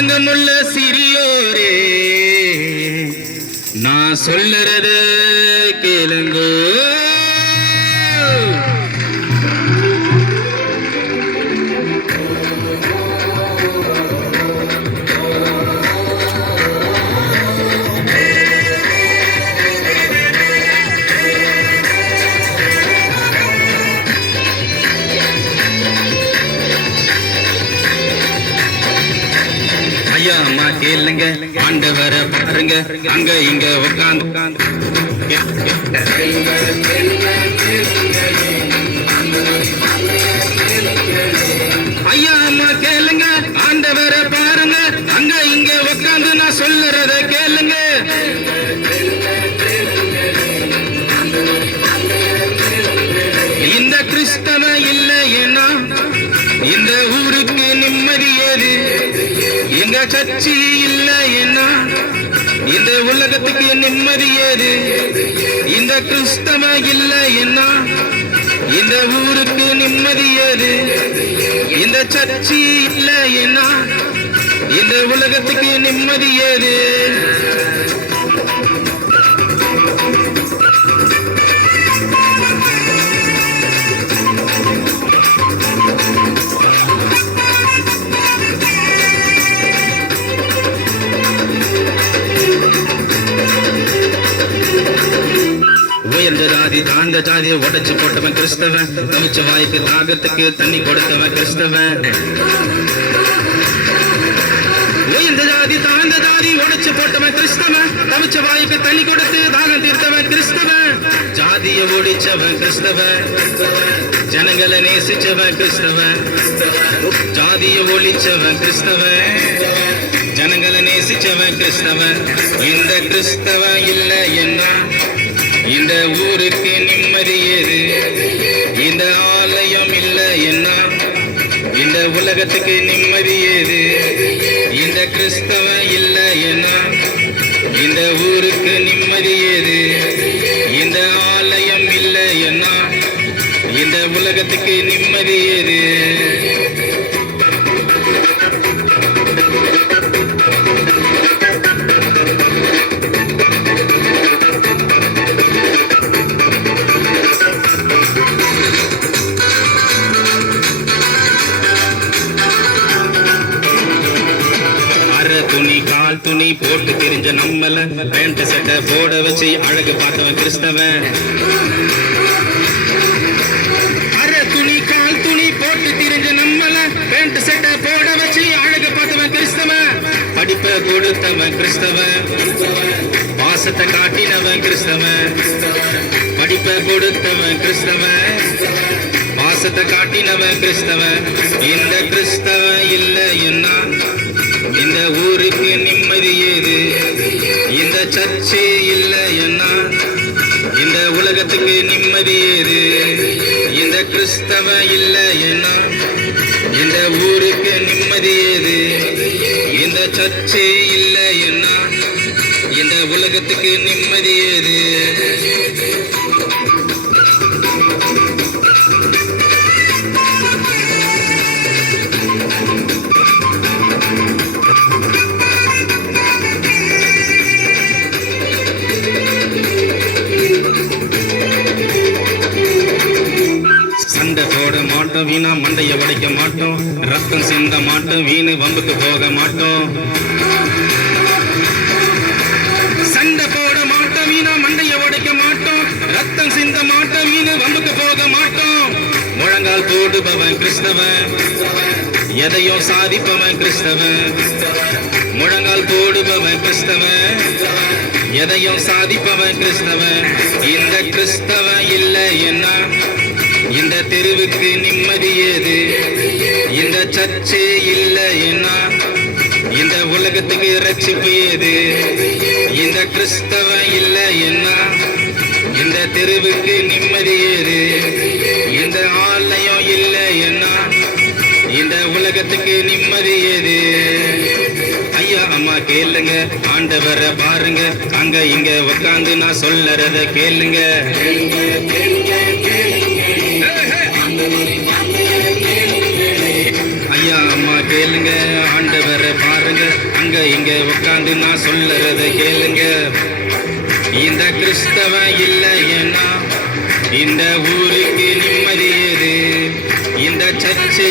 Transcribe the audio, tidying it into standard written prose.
அந்தரங்கமுள்ள சிறியோரே நான் சொல்லறத கேளுங்கோ. ஐயா அம்மா கேளுங்க, ஆண்டவரை பாருங்க, அங்க இங்க உட்காந்து ஐயா அம்மா கேளுங்க, ஆண்டவரை பாருங்க, அங்க இங்க உட்காந்து நான் சொல்லுறத கேளுங்க. இந்த கிறிஸ்தவ இல்லைன்னா இந்த ஊருக்கு நிம்மதி ஏது? எங்க சர்ச்சி இல்லைன்னா இந்த உலகத்துக்கு நிம்மதி ஏது? இந்த கிறிஸ்தவ இல்லைன்னா இந்த ஊருக்கு நிம்மதி ஏது? இந்த சர்ச்சி இல்லைன்னா இந்த உலகத்துக்கு நிம்மதி ஏது? உயர்ந்த ஜாதி தாழ்ந்த ஜாதியை உடைச்சு போட்டவன் கிறிஸ்தவன். தவிச்ச வாய்க்கு தாகத்துக்கு தண்ணி கொடுத்தவன் கிறிஸ்தவன். உயர்ந்த ஜாதி தாழ்ந்த ஜாதி உடைச்சு போட்டவன் கிறிஸ்தவன். தவிச்ச வாய்க்கு தண்ணி கொடுத்து தாகம் தீர்த்தவன் கிறிஸ்தவன். ஜாதியை ஒழிச்சவன் கிறிஸ்தவன். ஜனங்களை நேசிச்சவன் கிறிஸ்தவன். ஜாதியை ஒழிச்சவன் கிறிஸ்தவன். ஜனங்களை நேசிச்சவன் கிறிஸ்தவன். இந்த கிறிஸ்தவன் இல்லை என்ன இந்த ஊருக்கு நிம்மதி ஏது? இந்த ஆலயம் இல்லை என்ன இந்த உலகத்துக்கு நிம்மதி ஏது? இந்த கிறிஸ்தவன் இல்லை என்ன இந்த ஊருக்கு நிம்மதி ஏது? இந்த ஆலயம் இல்லை என்ன இந்த உலகத்துக்கு நிம்மதி ஏது? துணி கால் துணி போட்டு தெரிஞ்ச நம்மள பேண்ட் சட்டை போட வச்சு அழகு பார்த்தவன் கிறிஸ்தவன். அரை துணி கால் துணி போட்டு தெரிஞ்ச நம்மள பேண்ட் சட்டை போட வச்சு அழகு பார்த்தவன் கிறிஸ்தவன். படிப்பை கொடுத்தவன் கிறிஸ்தவன். பாசத்தை காட்டினவன் கிறிஸ்தவன். படிப்பை கொடுத்தவன் கிறிஸ்தவன். பாசத்தை காட்டினவன் கிறிஸ்தவன். இந்த கிறிஸ்தவன் இல்லைன்னா இந்த ஊருக்கு நிம்மதி ஏது? இந்த சர்ச்சே இல்லைன்னா இந்த உலகத்துக்கு நிம்மதி ஏது? இந்த கிறிஸ்தவ இல்லைன்னா இந்த ஊருக்கு நிம்மதி ஏது? இந்த சர்ச்சே இல்லைன்னா இந்த உலகத்துக்கு நிம்மதி ஏது? சண்டை போட மாட்டோம், வீணா மண்டைய உடைக்க மாட்டோம், ரத்தம் சிந்த மாட்டோம், வீணு வம்புக்கு போக மாட்டோம். சண்டை போட மாட்டோம், வீணா மண்டைய உடைக்க மாட்டோம், ரத்தம் சிந்த மாட்டோம், வீணு வம்புக்கு போக மாட்டோம். முழங்கால் போடுபவன் கிறிஸ்தவன். எதையும் சாதிப்பவன் கிறிஸ்தவன். முழங்கால் போடுபவன் கிறிஸ்தவன். எதையும் சாதிப்பவன் கிறிஸ்தவன். இந்த கிறிஸ்தவன் இல்லைன்னா இந்த தெருவுக்கு நிம்மதி ஏது? இந்த சர்ச்சே இல்லைன்னா இந்த உலகத்துக்கு ரட்சிப்பு ஏது? இந்த கிறிஸ்தவன் இல்லைன்னா இந்த தெருவுக்கு நிம்மதி ஏது? இந்த ஆலயம் இல்லைன்னா இந்த உலகத்துக்கு நிம்மதி ஏது? ஐயா அம்மா கேளுங்க, ஆண்டவரை பாருங்க, அங்க இங்க உட்காந்து நான் சொல்லறத கேளுங்க. ஐயா அம்மா கேளுங்க, ஆண்டவரை பாருங்க, பாருங்க, அங்க இங்க உட்காந்து நான் சொல்லறத கேளுங்க. இந்த கிறிஸ்தவன் இல்லைன்னா இந்த ஊருக்கு நிம்மதி ஏது, இந்த சர்ச்சு